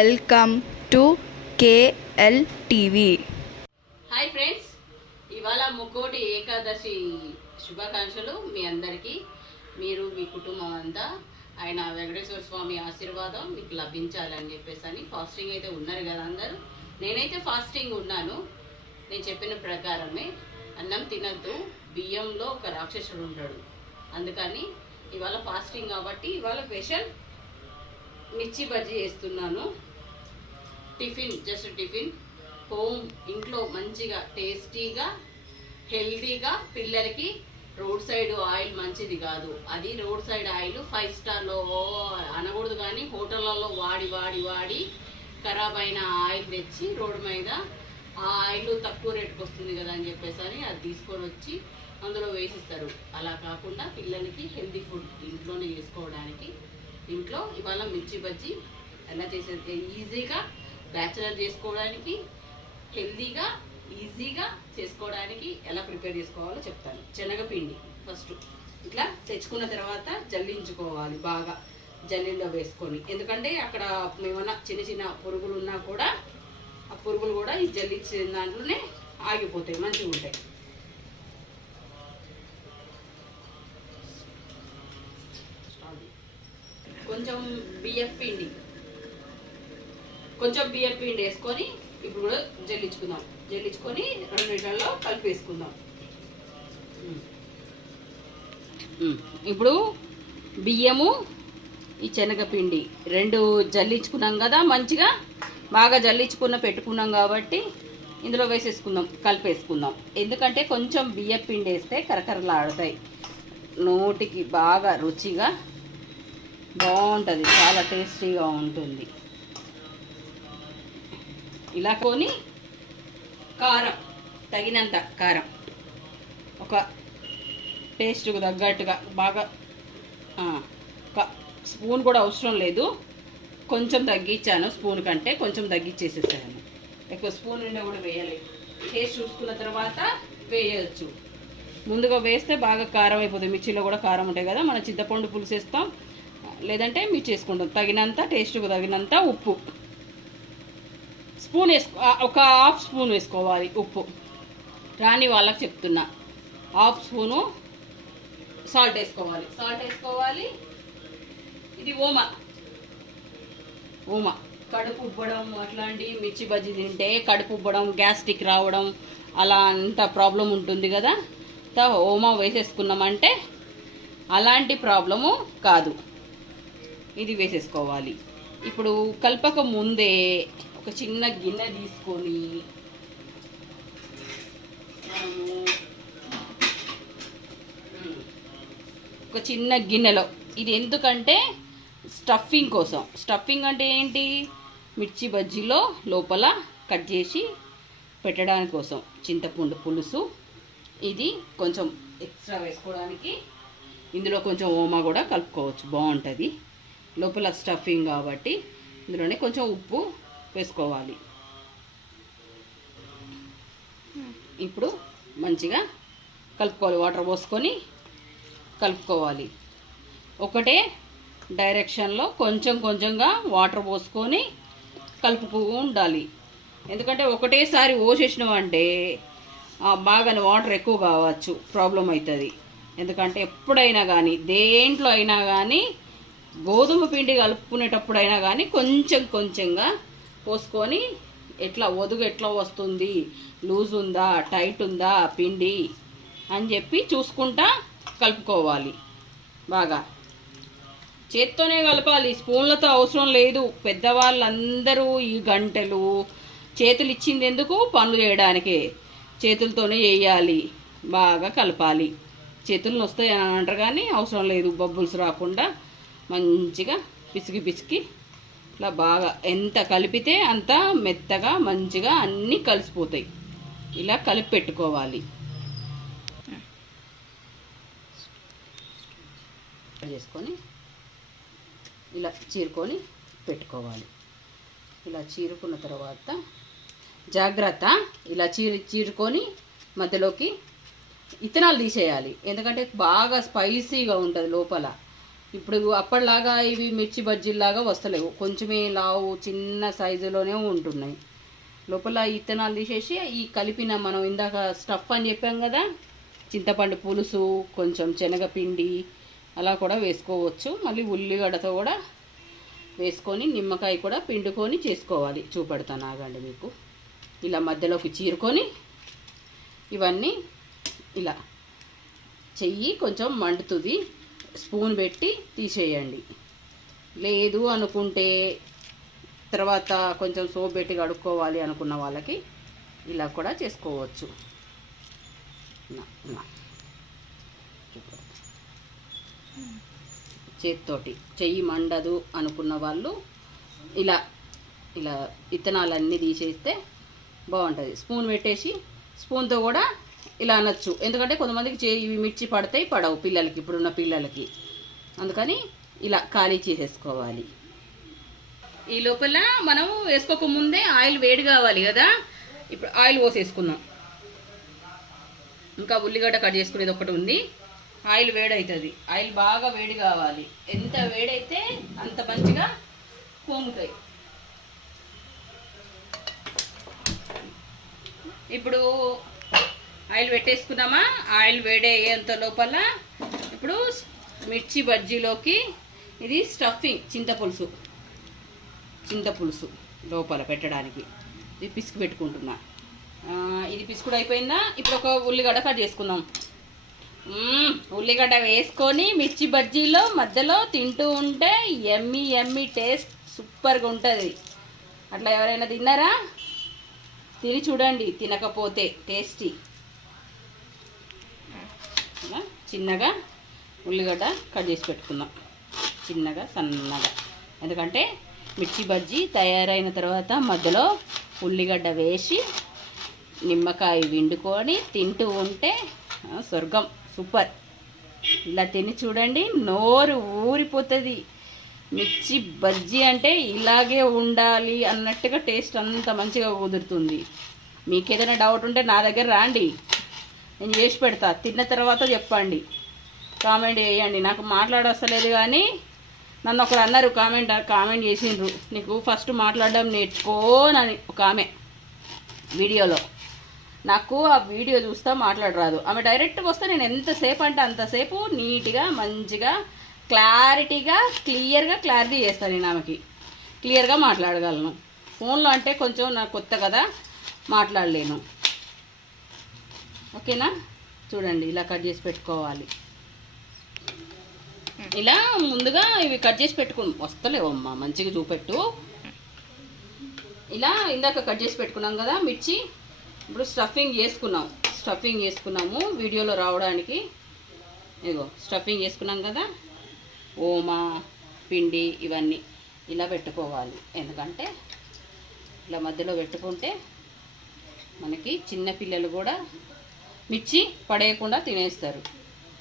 Welcome to KL TV. Hi friends ఇవాళ ముక్కోటి ఏకాదశి శుభాకాంక్షలు మీ అందరికీ. మీరు మీ కుటుంబం అంతా ఆయన వెంకటేశ్వర స్వామి ఆశీర్వాదం మీకు లభించాలని చెప్పేసి అని ఫాస్టింగ్ అయితే ఉన్నారు కదా అందరూ. నేనైతే ఫాస్టింగ్ ఉన్నాను. నేను చెప్పిన ప్రకారమే అన్నం తినద్దు బియ్యంలో ఒక రాక్షసుడు ఉంటాడు. అందుకని ఇవాళ ఫాస్టింగ్ కాబట్టి ఇవాళ స్పెషల్ మిర్చి బజ్జీ చేస్తున్నాను. Tiffin just tiffin. హోమ్ ఇంట్లో మంచిగా టేస్టీగా హెల్తీగా పిల్లలకి రోడ్ సైడ్ ఆయిల్ మంచిది కాదు. అది రోడ్ సైడ్ ఆయిల్ ఫైవ్ స్టార్లో అనకూడదు కానీ హోటళ్ళల్లో వాడి వాడి వాడి ఖరాబ్ అయిన ఆయిల్ తెచ్చి రోడ్డు మీద ఆ ఆయిల్ తక్కువ రేటుకు వస్తుంది కదా అని చెప్పేసి అని అది తీసుకొని వచ్చి అందులో వేసిస్తారు. అలా కాకుండా పిల్లలకి హెల్తీ ఫుడ్ ఇంట్లోనే చేసుకోవడానికి ఇంట్లో ఇవాళ మిర్చి బజ్జీ ఎలా చేసేది. ఈజీగా బ్యాచిలర్ చేసుకోవడానికి హెల్తీగా ఈజీగా చేసుకోవడానికి ఎలా ప్రిపేర్ చేసుకోవాలో చెప్తాను. శనగపిండి ఫస్ట్. ఇట్లా తెచ్చుకున్న తర్వాత జల్లించుకోవాలి బాగా జల్లిలో వేసుకొని. ఎందుకంటే అక్కడ ఏమన్నా చిన్న చిన్న పురుగులు ఉన్నా కూడా ఆ పురుగులు కూడా ఈ జల్లించిన దాంట్లోనే ఆగిపోతాయి మంచిగా ఉంటాయి. కొంచెం బియ్యం పిండి కొంచెం బియ్యం పిండి వేసుకొని ఇప్పుడు కూడా జల్లించుకుందాం. జల్లించుకొని రెండు లీటర్లో కలిపి వేసుకుందాం ఇప్పుడు బియ్యము ఈ శనగపిండి రెండు జల్లించుకున్నాం కదా మంచిగా బాగా జల్లించుకున్న పెట్టుకున్నాం కాబట్టి ఇందులో వేసేసుకుందాం కలిపేసుకుందాం. ఎందుకంటే కొంచెం బియ్యం పిండి వేస్తే కరకరలాడతాయి. నోటికి బాగా రుచిగా బాగుంటుంది చాలా టేస్టీగా ఉంటుంది. ఇలా కొని కారం తగినంత కారం. ఒక టేస్ట్కు తగ్గట్టుగా బాగా ఒక స్పూన్ కూడా అవసరం లేదు. కొంచెం తగ్గించాను స్పూన్ కంటే కొంచెం తగ్గించేసేసాను. ఎక్కువ స్పూన్ నిండా కూడా వేయలేదు. టేస్ట్ చూసుకున్న తర్వాత వేయవచ్చు ముందుగా వేస్తే బాగా కారం అయిపోతుంది. మిర్చిలో కూడా కారం ఉంటాయి కదా మనం చింతపండు పులుసు వేస్తాం. లేదంటే మిర్చి వేసుకుంటాం. తగినంత టేస్ట్కు తగినంత ఉప్పు. స్పూన్ వేసుకో ఒక హాఫ్ స్పూన్ వేసుకోవాలి ఉప్పు. రాని వాళ్ళకి చెప్తున్నా. హాఫ్ స్పూను సాల్ట్ వేసుకోవాలి. సాల్ట్ వేసుకోవాలి. ఇది ఓమా. ఓమా. కడుపు ఉబ్బడం అట్లాంటి మిర్చి బజ్జీ తింటే కడుపు ఉబ్బడం గ్యాస్ట్రిక్ రావడం అలా అంత ప్రాబ్లం ఉంటుంది కదా. తా ఓమా వేసేసుకున్నామంటే అలాంటి ప్రాబ్లము కాదు. ఇది వేసేసుకోవాలి. ఇప్పుడు కలపక ముందే ఒక చిన్న గిన్నె తీసుకొని మనము, ఒక చిన్న గిన్నెలో. ఇది ఎందుకంటే స్టఫింగ్ కోసం. స్టఫింగ్ అంటే ఏంటి? మిర్చి బజ్జీలో లోపల కట్ చేసి పెట్టడానికి కోసం. చింతపండు పులుసు. ఇది కొంచెం ఎక్స్ట్రా వేసుకోవడానికి ఇందులో కొంచెం ఓమా కూడా కలుపుకోవచ్చు. బాగుంటుంది. లోపల స్టఫింగ్ కాబట్టి ఇందులోనే కొంచెం ఉప్పు వేసుకోవాలి. ఇప్పుడు మంచిగా కలుపుకోవాలి. వాటర్ పోసుకొని కలుపుకోవాలి. ఒకటే డైరెక్షన్లో కొంచెం కొంచెంగా వాటర్ పోసుకొని కలుపుకు ఉండాలి. ఎందుకంటే ఒకటేసారి పోసేసినామంటే బాగానే వాటర్ ఎక్కువ కావచ్చు ప్రాబ్లం అవుతుంది. ఎందుకంటే ఎప్పుడైనా కానీ దేంట్లో అయినా కానీ గోధుమ పిండి కలుపుకునేటప్పుడైనా కానీ కొంచెం కొంచెంగా పోసుకొని ఎట్లా ఒదుగు ఎట్లా వస్తుంది? లూజ్ ఉందా? టైట్ ఉందా? పిండి? అని చెప్పి చూసుకుంటా కలుపుకోవాలి. బాగా. చేత్తోనే కలపాలి. స్పూన్లతో అవసరం లేదు. పెద్దవాళ్ళందరూ ఈ గంటలు చేతులు ఇచ్చింది ఎందుకు? పనులు చేయడానికే. చేతులతోనే వేయాలి బాగా కలపాలి. చేతులు వస్తాయి అని అంటారు కానీ అవసరం లేదు. బబ్బుల్స్ రాకుండా మంచిగా పిసికి పిసికి ఇట్లా బాగా ఎంత కలిపితే అంత మెత్తగా మంచిగా అన్నీ కలిసిపోతాయి. ఇలా కలిపి పెట్టుకోవాలి. చేసుకొని ఇలా చీరుకొని పెట్టుకోవాలి. ఇలా చీరుకున్న తర్వాత జాగ్రత్త. ఇలా చీరు చీరుకొని మధ్యలోకి ఇత్తనాలు తీసేయాలి. ఎందుకంటే బాగా స్పైసీగా ఉంటుంది లోపల. ఇప్పుడు అప్పటిలాగా ఇవి మిర్చి బజ్జీలాగా వస్తలేవు. కొంచెమే లావు చిన్న సైజులోనే ఉంటున్నాయి. లోపల ఇత్తనాలు తీసేసి ఈ కలిపిన మనం ఇందాక స్టఫ్ అని చెప్పాం కదా చింతపండు పులుసు కొంచెం శనగపిండి అలా కూడా వేసుకోవచ్చు. మళ్ళీ ఉల్లిగడ్డతో కూడా వేసుకొని నిమ్మకాయ కూడా పిండుకొని చేసుకోవాలి. చూపెడతాను ఆగండి మీకు. ఇలా మధ్యలోకి చీరుకొని ఇవన్నీ ఇలా చెయ్యి కొంచెం మండుతుంది. స్పూన్ పెట్టి తీసేయండి. లేదు అనుకుంటే తర్వాత కొంచెం సోప్ పెట్టి కడుక్కోవాలి అనుకున్న వాళ్ళకి ఇలా కూడా చేసుకోవచ్చు. చేత్తోటి చెయ్యి మండదు అనుకున్న వాళ్ళు ఇలా ఇలా విత్తనాలన్నీ తీసేస్తే బాగుంటుంది. స్పూన్ పెట్టేసి స్పూన్తో కూడా ఇలా అనొచ్చు. ఎందుకంటే కొంతమందికి చే ఇవి మిర్చి పడతాయి పడవు పిల్లలకి ఇప్పుడున్న పిల్లలకి. అందుకని ఇలా ఖాళీ చేసేసుకోవాలి. ఈ లోపల మనం వేసుకోకముందే ఆయిల్ వేడి కావాలి కదా. ఇప్పుడు ఆయిల్ పోసేసుకుందాం. ఇంకా ఉల్లిగడ్డ కట్ చేసుకునేది ఒకటి ఉంది. ఆయిల్ వేడవుతుంది ఆయిల్ బాగా వేడి కావాలి. ఎంత వేడైతే అంత మంచిగా పొంగుతాయి ఇప్పుడు ఆయిల్ పెట్టేసుకున్నామా ఆయిల్ వేడేంత లోపల ఇప్పుడు మిర్చి బజ్జీలోకి ఇది స్టఫింగ్ చింతపులుసు. చింతపులుసు లోపల పెట్టడానికి. ఇది పిసుకు పెట్టుకుంటున్నా. ఇది పిసుకుడు అయిపోయిందా? ఇప్పుడు ఒక ఉల్లిగడ్డ కట్ చేసుకుందాం. ఉల్లిగడ్డ వేసుకొని మిర్చి బజ్జీలో మధ్యలో తింటూ ఉంటే ఎమ్మి ఎమ్మి టేస్ట్ సూపర్గా ఉంటుంది. అట్లా ఎవరైనా తిన్నారా? తిని చూడండి తినకపోతే టేస్టీ. ఇలా చిన్నగా ఉల్లిగడ్డ కట్ చేసి పెట్టుకుందాం చిన్నగా సన్నగా. ఎందుకంటే మిర్చి బజ్జీ తయారైన తర్వాత మధ్యలో ఉల్లిగడ్డ వేసి నిమ్మకాయ విండుకొని తింటూ ఉంటే స్వర్గం. సూపర్. ఇలా తిని చూడండి నోరు ఊరిపోతుంది. మిర్చి బజ్జీ అంటే ఇలాగే ఉండాలి అన్నట్టుగా టేస్ట్ అంత మంచిగా కుదురుతుంది. మీకు ఏదైనా డౌట్ ఉంటే నా దగ్గర రాండి. నేను చేసి పెడతా. తిన్న తర్వాత చెప్పండి. కామెంట్ చేయండి. నాకు మాట్లాడొస్తలేదు కానీ నన్ను ఒకరు అన్నారు కామెంట్ కామెంట్ చేసిండ్రు. నీకు ఫస్ట్ మాట్లాడడం నేర్చుకోనని ఒక ఆమె వీడియోలో. నాకు ఆ వీడియో చూస్తా మాట్లాడరాదు. ఆమె డైరెక్ట్గా వస్తే నేను ఎంతసేపు అంటే అంతసేపు నీట్గా మంచిగా క్లారిటీగా క్లియర్గా క్లారిటీ చేస్తాను నేను ఆమెకి. క్లియర్గా మాట్లాడగలను. ఫోన్లో అంటే కొంచెం నాకు కొత్త కదా మాట్లాడలేను. ఓకేనా? చూడండి ఇలా కట్ చేసి పెట్టుకోవాలి. ఇలా ముందుగా ఇవి కట్ చేసి పెట్టుకు వస్తలేవమ్మా మంచిగా చూపెట్టు. ఇలా ఇందాక కట్ చేసి పెట్టుకున్నాం కదా మిర్చి. ఇప్పుడు స్టఫింగ్ చేసుకున్నాం. స్టఫింగ్ చేసుకున్నాము వీడియోలో రావడానికి. ఇదిగో స్టఫింగ్ చేసుకున్నాం కదా. ఓమా పిండి ఇవన్నీ ఇలా పెట్టుకోవాలి. ఎందుకంటే ఇలా మధ్యలో పెట్టుకుంటే మనకి చిన్నపిల్లలు కూడా మిర్చి పడేయకుండా తినేస్తారు.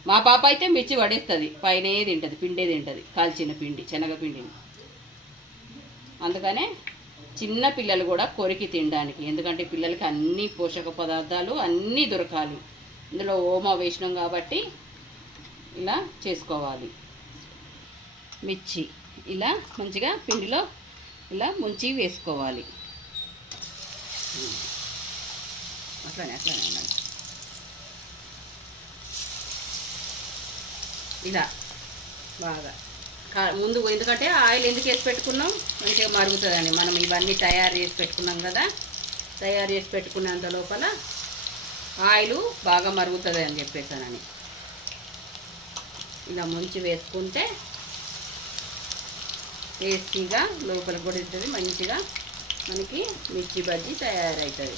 మా పాప అయితే మిర్చి పడేస్తుంది. పైనే తింటుంది పిండే తింటుంది కాల్చిన పిండి శనగపిండిని అందుకనే చిన్న పిల్లలు కూడా కొరికి తినడానికి ఎందుకంటే పిల్లలకి అన్ని పోషక పదార్థాలు అన్నీ దొరకాలి. ఇందులో ఓమా వేసినాం కాబట్టి ఇలా చేసుకోవాలి. మిర్చి ఇలా మంచిగా పిండిలో ఇలా ముంచి వేసుకోవాలి. అట్లానే అట్లానే. ఇలా బాగా. ముందు ఎందుకంటే ఆయిల్ ఎందుకు వేసి పెట్టుకున్నాం? మంచిగా మరుగుతుందని మనం ఇవన్నీ తయారు చేసి పెట్టుకున్నాం కదా. తయారు చేసి పెట్టుకున్నంత లోపల ఆయిల్ బాగా మరుగుతుంది అని చెప్పేసానని. ఇలా ముంచి వేసుకుంటే టేస్టీగా లోపల కూడా ఉంటుంది మంచిగా మనకి మిర్చి బజ్జీ తయారవుతుంది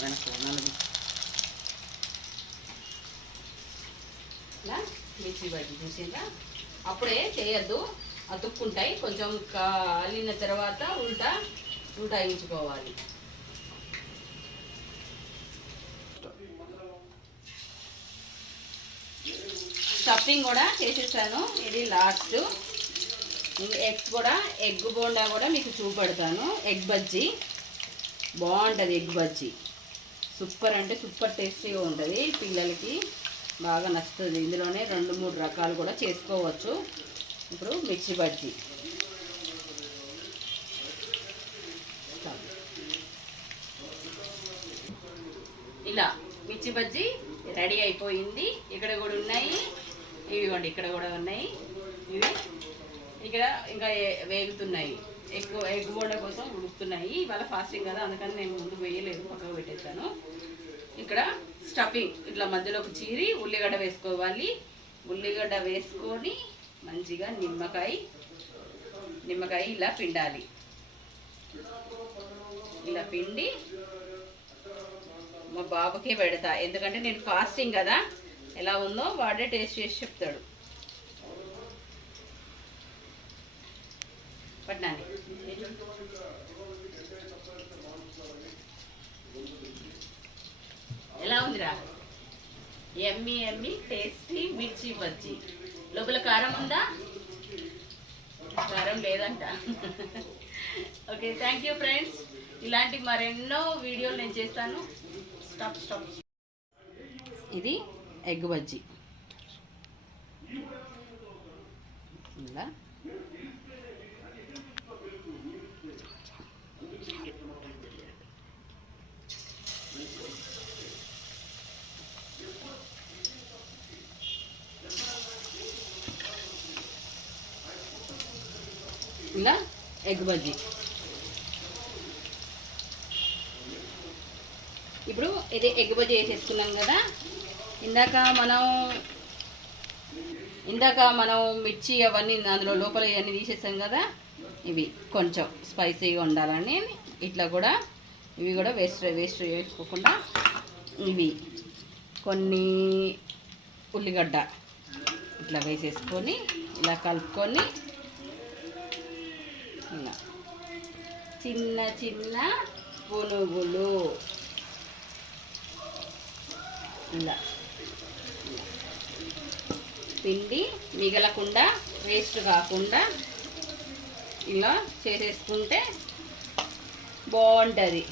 వెనక్కి నలుగు ఇలా మిర్చి బజ్జీ చూసిందా అప్పుడే చేయొద్దు. అతుక్కుంటాయి కొంచెం కాలిన తర్వాత ఉల్టా ఉల్టాయించుకోవాలి స్టఫింగ్ కూడా చేసేసాను ఇది లాస్ట్ ఎగ్స్ కూడా ఎగ్ బోండా కూడా మీకు చూపెడతాను. ఎగ్ బజ్జీ. బాగుంటుంది ఎగ్ బజ్జీ. సూపర్ అంటే సూపర్ టేస్టీగా ఉంటుంది. పిల్లలకి బాగా నచ్చుతుంది. ఇందులోనే రెండు మూడు రకాలు కూడా చేసుకోవచ్చు. ఇప్పుడు మిర్చి బజ్జీ. ఇలా మిర్చి బజ్జీ రెడీ అయిపోయింది. ఇక్కడ కూడా ఉన్నాయి. ఇవి ఇక్కడ కూడా ఉన్నాయి. ఇవి ఇక్కడ ఇంకా వేగుతున్నాయి. ఎక్కువ ఎగ్ బోడ కోసం ఉడుకుతున్నాయి. ఇవాళ ఫాస్టింగ్ కదా అందుకని నేను ముందు వేయలేదు పక్కకు పెట్టేస్తాను ఇక్కడ స్టఫింగ్ ఇట్లా మధ్యలోకి చీరి ఉల్లిగడ్డ వేసుకోవాలి. ఉల్లిగడ్డ వేసుకొని మంచిగా నిమ్మకాయ నిమ్మకాయ ఇలా పిండాలి. ఇలా పిండి మా బాబుకే పెడతా. ఎందుకంటే నేను ఫాస్టింగ్ కదా ఎలా ఉందో వాడే టేస్ట్ చేసి చెప్తాడు. పట్నాని ఎలా ఉందిరా? ఎమ్మి ఎమ్మి టేస్టీ మిర్చి బజ్జి. లోపల కారం ఉందా? కారం లేదంట. ఓకే థ్యాంక్ యూ ఫ్రెండ్స్ ఇలాంటి మరెన్నో వీడియోలు నేను చేస్తాను. స్టాప్ స్టాప్ ఇది ఎగ్ బజ్జీ. ఇలా ఇలా ఎగ్ బజ్జీ. ఇప్పుడు ఇది ఎగ్ బజ్జీ వేసేసుకున్నాం కదా. ఇందాక మనం ఇందాక మనం మిర్చి అవన్నీ అందులో లోపల ఇవన్నీ తీసేసాం కదా. ఇవి కొంచెం స్పైసీగా ఉండాలని ఇట్లా కూడా ఇవి కూడా వేస్ట్ వేస్ట్ వేసుకోకుండా ఇవి కొన్ని ఉల్లిగడ్డ ఇట్లా వేసేసుకొని ఇలా కలుపుకొని ఇలా చిన్న చిన్న పునుగులు. ఇలా. ఇలా. పిండి మిగలకుండా వేస్ట్ కాకుండా ఇలా చేసేసుకుంటే బాగుంటుంది.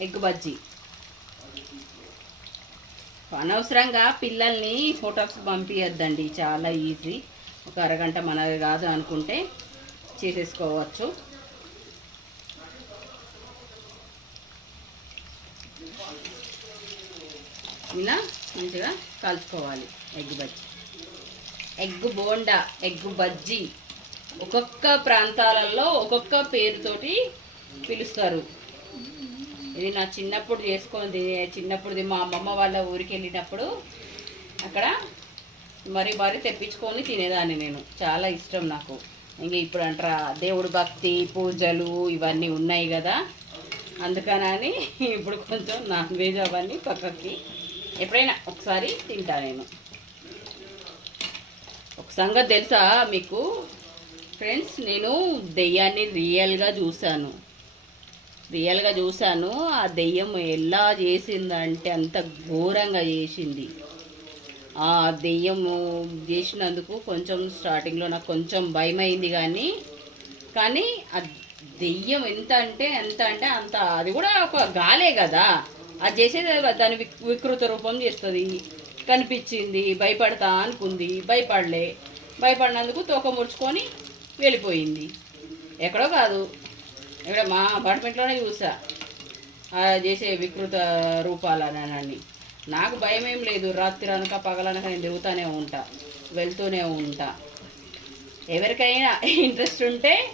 ఎగ్ బజ్జీ. అనవసరంగా పిల్లల్ని ఫొటోస్ పంపించద్దండి చాలా ఈజీ. ఒక అరగంట మనది కాదు అనుకుంటే చేసేసుకోవచ్చు. ఇలా మంచిగా కలుపుకోవాలి. Egg bajji. Egg bonda egg bajji. ఒక్కొక్క ప్రాంతాలలో ఒక్కొక్క పేరుతోటి పిలుస్తారు. ఇది నా చిన్నప్పుడు చేసుకుంది చిన్నప్పుడుది మా అమ్మమ్మ వాళ్ళ ఊరికి వెళ్ళినప్పుడు అక్కడ మరి మరీ తెప్పించుకొని తినేదాన్ని నేను. చాలా ఇష్టం నాకు. ఇంక ఇప్పుడు అంటారా దేవుడు భక్తి పూజలు ఇవన్నీ ఉన్నాయి కదా. అందుకనని ఇప్పుడు కొంచెం నాన్ వెజ్ అవన్నీ పక్కకి ఎప్పుడైనా ఒకసారి తింటా నేను. ఒక సంగతి తెలుసా మీకు? ఫ్రెండ్స్ నేను దెయ్యాన్ని రియల్గా చూశాను. రియల్గా చూశాను. ఆ దెయ్యం ఎలా చేసిందంటే అంత ఘోరంగా చేసింది. ఆ దెయ్యం చేసినందుకు కొంచెం స్టార్టింగ్లో నాకు కొంచెం భయమైంది కానీ కానీ ఆ దెయ్యం ఎంత అంటే ఎంత అంటే అంత అది కూడా ఒక గాలే కదా. అది చేసేది దాని వికృత రూపం చేస్తుంది. కనిపించింది భయపడతా అనుకుంది భయపడలే. భయపడినందుకు తోక ముడుచుకొని వెళ్ళిపోయింది. ఎక్కడో కాదు. ఇక్కడ మా అపార్ట్మెంట్లోనే చూసా. ఆ చేసే వికృత రూపాలనని నాకు భయం ఏం లేదు. రాత్రి అనక పగలనక నేను తిరుగుతూనే ఉంటా. వెళ్తూనే ఉంటా. ఎవరికైనా ఇంట్రెస్ట్ ఉంటే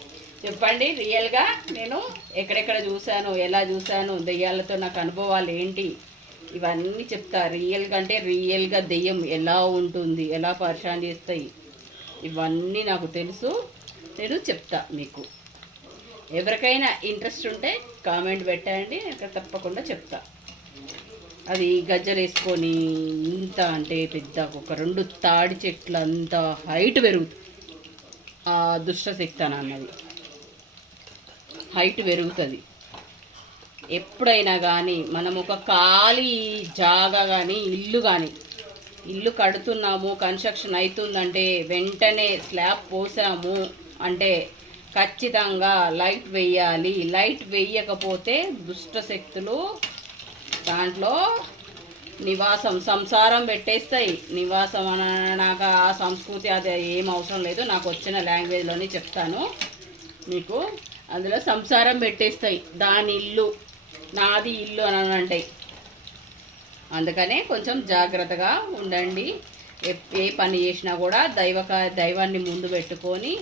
చెప్పండి. రియల్గా నేను ఎక్కడెక్కడ చూశాను ఎలా చూశాను దెయ్యాలతో నాకు అనుభవాలు ఏంటి? ఇవన్నీ చెప్తా. రియల్గా అంటే రియల్గా దెయ్యం ఎలా ఉంటుంది ఎలా పరిశాన్ చేస్తాయి? ఇవన్నీ నాకు తెలుసు. నేను చెప్తా మీకు. ఎవరికైనా ఇంట్రెస్ట్ ఉంటే కామెంట్ పెట్టండి నేను తప్పకుండా చెప్తా. అది గజ్జలు వేసుకొని ఇంత అంటే పెద్ద ఒక రెండు తాడి చెట్లు అంత హైట్ పెరుగుతుంది ఆ దుష్టశక్తి అని అన్నది. హైట్ పెరుగుతుంది. ఎప్పుడైనా కానీ మనం ఒక ఖాళీ జాగా కానీ ఇల్లు కానీ ఇల్లు కడుతున్నాము కన్స్ట్రక్షన్ అవుతుందంటే వెంటనే స్లాబ్ పోసాము అంటే ఖచ్చితంగా లైట్ వేయాలి లైట్ వేయకపోతే దుష్ట శక్తులు దాంట్లో నివాసం సంసారం పెట్టేస్తాయి. నివాసం అనగా నాకు ఆ సంస్కృతి అది ఏం అవసరం లేదు. నాకు వచ్చిన లాంగ్వేజ్లోనే చెప్తాను. మీకు అందులో సంసారం పెట్టేస్తాయి. దాని ఇల్లు నాది ఇల్లు అని అంటాయి అందుకనే కొంచెం జాగ్రత్తగా ఉండండి. ఏ- ఏ పని చేసినా కూడా దైవ దైవాన్ని ముందు పెట్టుకొని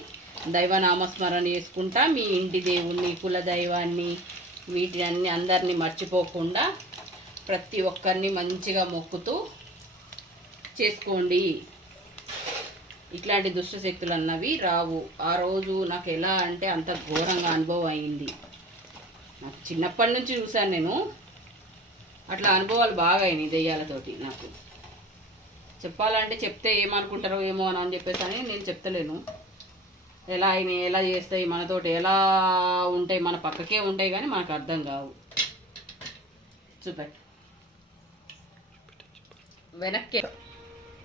దైవ నామస్మరణ చేసుకుంటా మీ ఇంటి దేవుణ్ణి కుల దైవాన్ని వీటిని అన్ని అందరినీ మర్చిపోకుండా ప్రతి ఒక్కరిని మంచిగా మొక్కుతూ చేసుకోండి. ఇట్లాంటి దుష్టశక్తులు అన్నవి రావు. ఆ రోజు నాకు ఎలా అంటే అంత ఘోరంగా అనుభవం అయింది. నాకు చిన్నప్పటి నుంచి చూశాను నేను. అట్లా అనుభవాలు బాగా అయినాయి దెయ్యాలతోటి నాకు. చెప్పాలంటే చెప్తే ఏమనుకుంటారో ఏమో అని అని చెప్పేసి అని నేను చెప్తలేను. ఎలా అయినాయి ఎలా చేస్తాయి మనతోటి ఎలా ఉంటాయి మన పక్కకే ఉంటాయి కానీ మనకు అర్థం కావు. చూపెట్టు వెనక్కి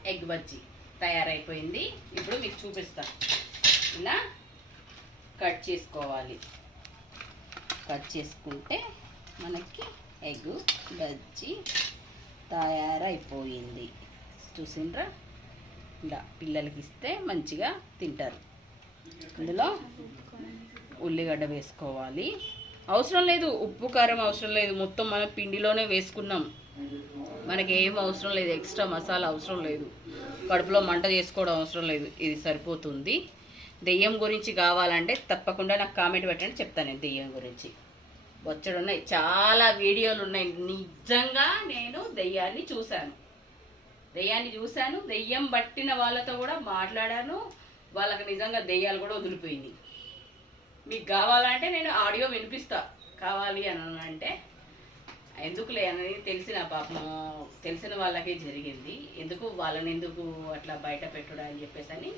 ఎగ్ బజ్జీ తయారైపోయింది. ఇప్పుడు మీకు చూపిస్తా. ఇలా కట్ చేసుకోవాలి. కట్ చేసుకుంటే మనకి ఎగ్ బజ్జీ తయారైపోయింది. చూసిండ్రా? ఇలా పిల్లలకి ఇస్తే మంచిగా తింటారు. అందులో ఉల్లిగడ్డ వేసుకోవాలి. అవసరం లేదు ఉప్పు కారం అవసరం లేదు. మొత్తం మనం పిండిలోనే వేసుకున్నాం. మనకి ఏం అవసరం లేదు ఎక్స్ట్రా మసాలా అవసరం లేదు. కడుపులో మంట చేసుకోవడం అవసరం లేదు ఇది సరిపోతుంది. దెయ్యం గురించి కావాలంటే తప్పకుండా నాకు కామెంట్ పెట్టండి చెప్తాను నేను దెయ్యం గురించి. వచ్చడు ఉన్నాయి చాలా వీడియోలు ఉన్నాయి. నిజంగా నేను దెయ్యాన్ని చూశాను. దెయ్యాన్ని చూశాను దెయ్యం పట్టిన వాళ్ళతో కూడా మాట్లాడాను. వాళ్ళకి నిజంగా దెయ్యాలు కూడా వదిలిపోయింది. మీకు కావాలంటే నేను ఆడియో వినిపిస్తా. కావాలి అని అంటే ఎందుకులే అనేది తెలిసిన పాపం తెలిసిన వాళ్ళకే జరిగింది. ఎందుకు వాళ్ళని ఎందుకు అట్లా బయట పెట్టుడా అని చెప్పేసి అని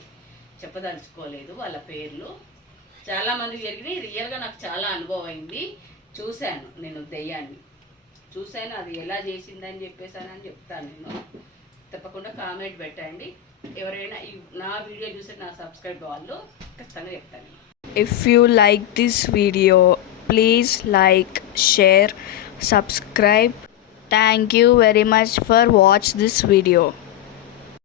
చెప్పదలుచుకోలేదు వాళ్ళ పేర్లు. చాలామంది జరిగినాయి. రియల్గా నాకు చాలా అనుభవం అయింది. చూశాను నేను దెయ్యాన్ని. చూశాను అది ఎలా చేసిందని చెప్పేసి అని చెప్తాను నేను. తప్పకుండా కామెంట్ పెట్టండి. ఎవరైనా ఈ నా వీడియో చూసి నా సబ్స్క్రైబ్ వాళ్ళు ఖచ్చితంగా చెప్తాను If you like this video, please like, share, subscribe. Thank you very much for watch this video.